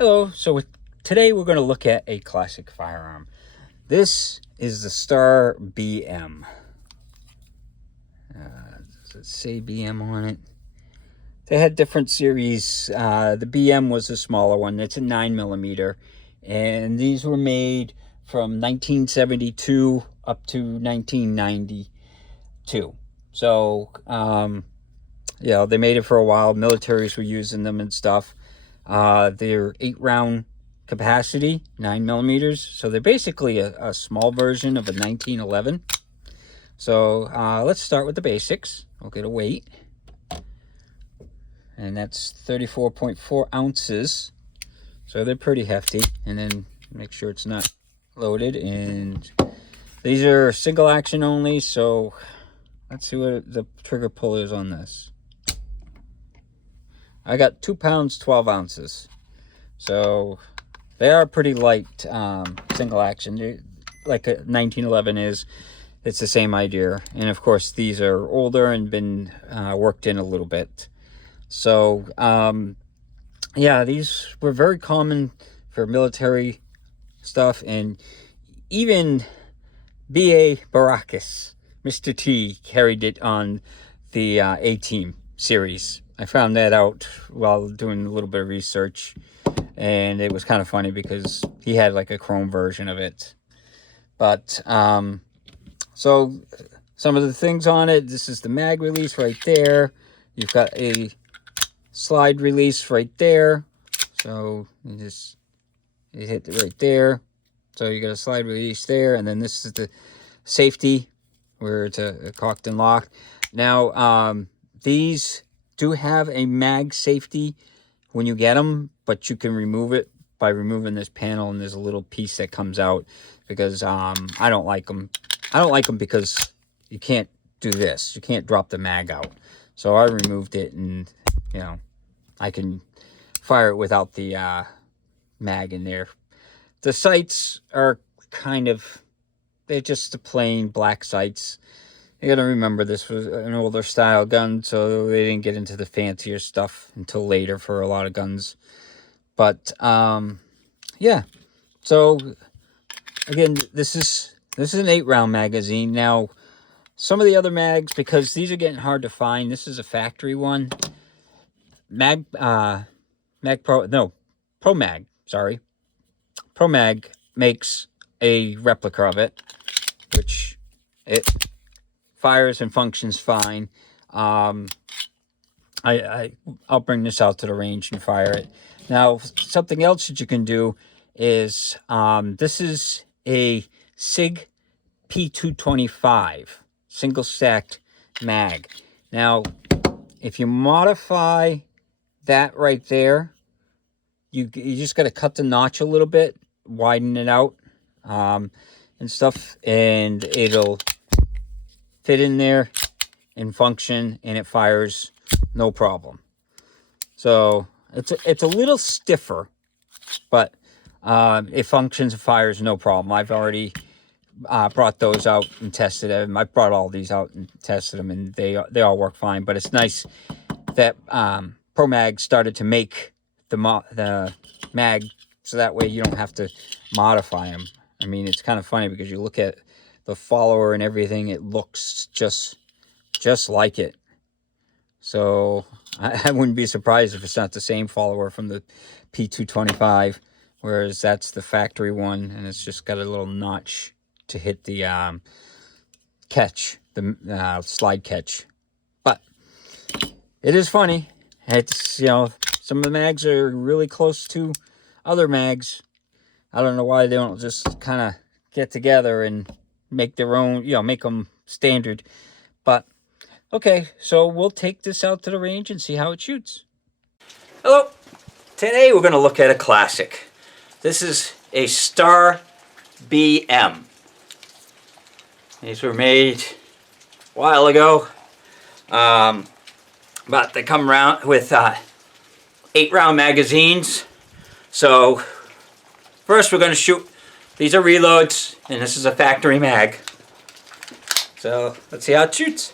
Hello, today we're going to look at a classic firearm. This is the Star BM. Does it say BM on it? They had different series. The BM was a smaller one. It's a 9mm. And these were made from 1972 up to 1992. So, they made it for a while. Militaries were using them and stuff. They're 8-round capacity, 9mm. So they're basically a small version of a 1911. So let's start with the basics. We'll get a weight. And that's 34.4 ounces. So they're pretty hefty. And then make sure it's not loaded. And these are single action only. So let's see what the trigger pull is on this. I got 2 pounds, 12 ounces. So they are pretty light single action. Like a 1911 is. It's the same idea. And of course, these are older and been worked in a little bit. So, these were very common for military stuff. And even B.A. Baracus, Mr. T, carried it on the A-Team series. I found that out while doing a little bit of research. And it was kind of funny because he had like a chrome version of it. But, so some of the things on it, this is the mag release right there. You've got a slide release right there. So you hit it right there. So you got a slide release there. And then this is the safety where it's a cocked and locked. Now, these do have a mag safety when you get them, but you can remove it by removing this panel, and there's a little piece that comes out because I don't like them. I don't like them because you can't do this. You can't drop the mag out. So I removed it, and I can fire it without the mag in there. The sights are they're just the plain black sights. You gotta remember this was an older style gun, so they didn't get into the fancier stuff until later for a lot of guns. But so again, this is an 8-round magazine. Now, some of the other mags, because these are getting hard to find, this is a factory one. ProMag, sorry. ProMag makes a replica of it, which it fires and functions fine. I'll bring this out to the range and fire it. Now, something else that you can do is, this is a SIG P225 single stacked mag. Now, if you modify that right there, you just got to cut the notch a little bit, widen it out, and stuff, and it'll fit in there and function, and it fires no problem. So it's a little stiffer, but it functions and fires no problem. I've already brought those out and tested them. I brought all these out and tested them, and they all work fine. But it's nice that ProMag started to make the mag so that way you don't have to modify them. I mean, it's kind of funny because you look at the follower and everything, it looks just like it. So I wouldn't be surprised if it's not the same follower from the P225, whereas that's the factory one, and it's just got a little notch to hit the catch, the slide catch. But it is funny. It's, some of the mags are really close to other mags. I don't know why they don't just kind of get together and make their own, make them standard. But okay, so we'll take this out to the range and see how it shoots. Hello. Today we're going to look at a classic. This is a Star BM. These were made a while ago, but they come around with 8-round magazines. So first we're going to shoot. These are reloads, and this is a factory mag. So let's see how it shoots.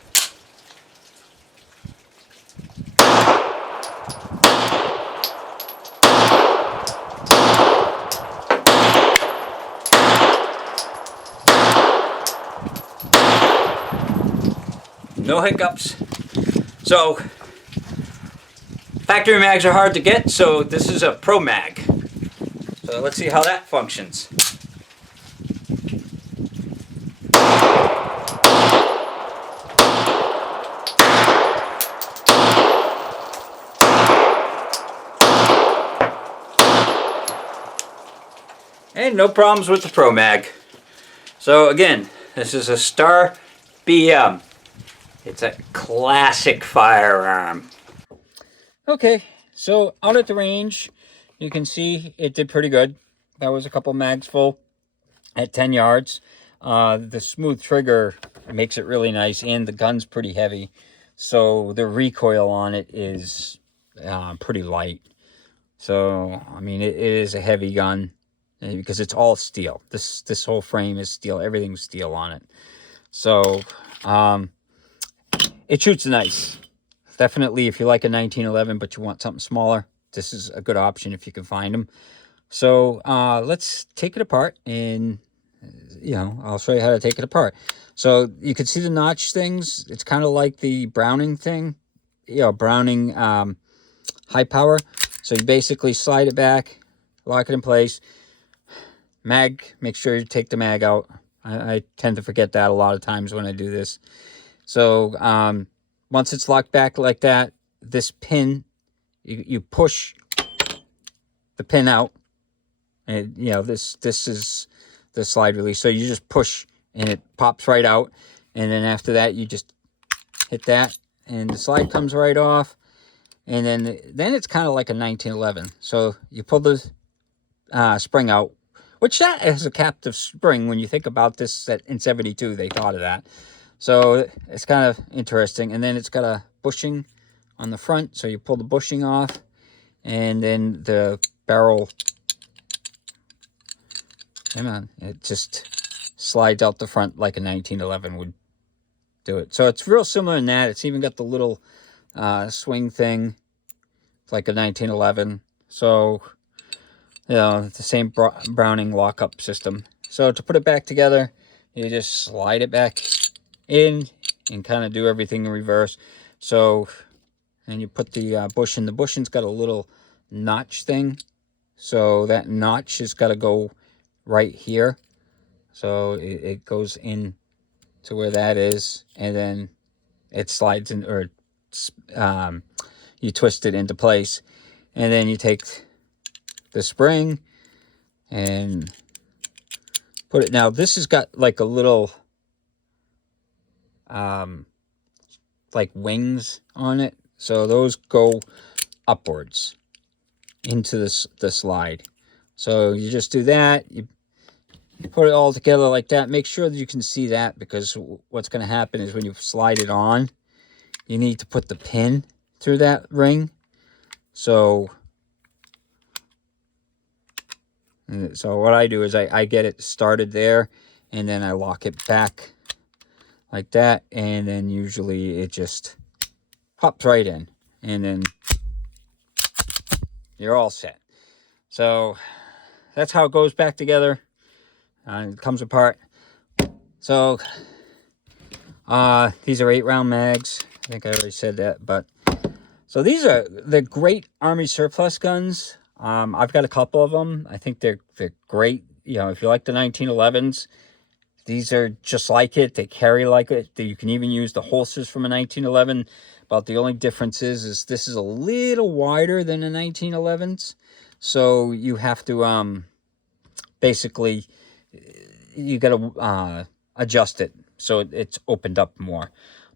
no hiccups. So factory mags are hard to get, so this is a Pro Mag. So let's see how that functions. And no problems with the Pro Mag. So again, this is a Star BM. It's a classic firearm. Okay, so out at the range, you can see it did pretty good. That was a couple mags full at 10 yards. The smooth trigger makes it really nice, and the gun's pretty heavy. So the recoil on it is pretty light. So, I mean, it is a heavy gun because it's all steel. This whole frame is steel. Everything's steel on it. So, it shoots nice. Definitely, if you like a 1911, but you want something smaller, this is a good option if you can find them. So, let's take it apart, and, you know, I'll show you how to take it apart. So, you can see the notch things. It's kind of like the Browning thing. You know, Browning high power. So, you basically slide it back, lock it in place. Mag, make sure you take the mag out. I tend to forget that a lot of times when I do this. So, once it's locked back like that, this pin, you push the pin out. And, you know, this is the slide release. So you just push and it pops right out. And then after that, you just hit that and the slide comes right off. And then it's kind of like a 1911. So you pull the spring out, which that is a captive spring. When you think about this, that in 72, they thought of that. So it's kind of interesting. And then it's got a bushing on the front. So you pull the bushing off and then the barrel, come on, it just slides out the front like a 1911 would do it. So it's real similar in that. It's even got the little swing thing. It's like a 1911. So, you know, the same Browning lockup system. So to put it back together, you just slide it back in and kind of do everything in reverse. So, and you put the bush in. The bushing's got a little notch thing. So that notch has got to go right here. So it goes in to where that is. And then it slides in, or you twist it into place. And then you take the spring and put it. Now this has got like a little like wings on it, so those go upwards into the slide. So you just do that, you put it all together like that. Make sure that you can see that, because what's going to happen is when you slide it on, you need to put the pin through that ring. So what I do is I get it started there, and then I lock it back like that, and then usually it just pops right in, and then you're all set. So that's how it goes back together. It comes apart. So these are 8-round mags. I think I already said that, but so these are the great Army surplus guns. I've got a couple of them. I think they're great. You know, if you like the 1911s, these are just like it. They carry like it. You can even use the holsters from a 1911. But the only difference is this is a little wider than the 1911s. So you have to basically, you got to adjust it so it's opened up more.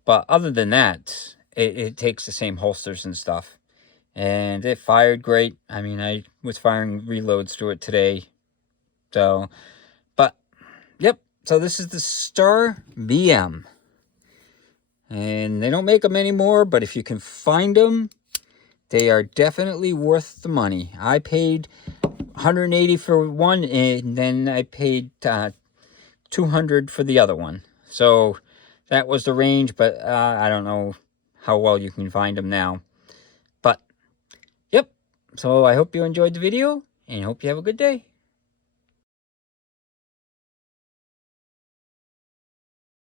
But other than that, it takes the same holsters and stuff. And it fired great. I mean, I was firing reloads through it today. So, but, yep. So this is the Star BM. And they don't make them anymore, but if you can find them, they are definitely worth the money. I paid $180 for one, and then I paid $200 for the other one. So that was the range, but I don't know how well you can find them now. But, yep. So I hope you enjoyed the video, and hope you have a good day.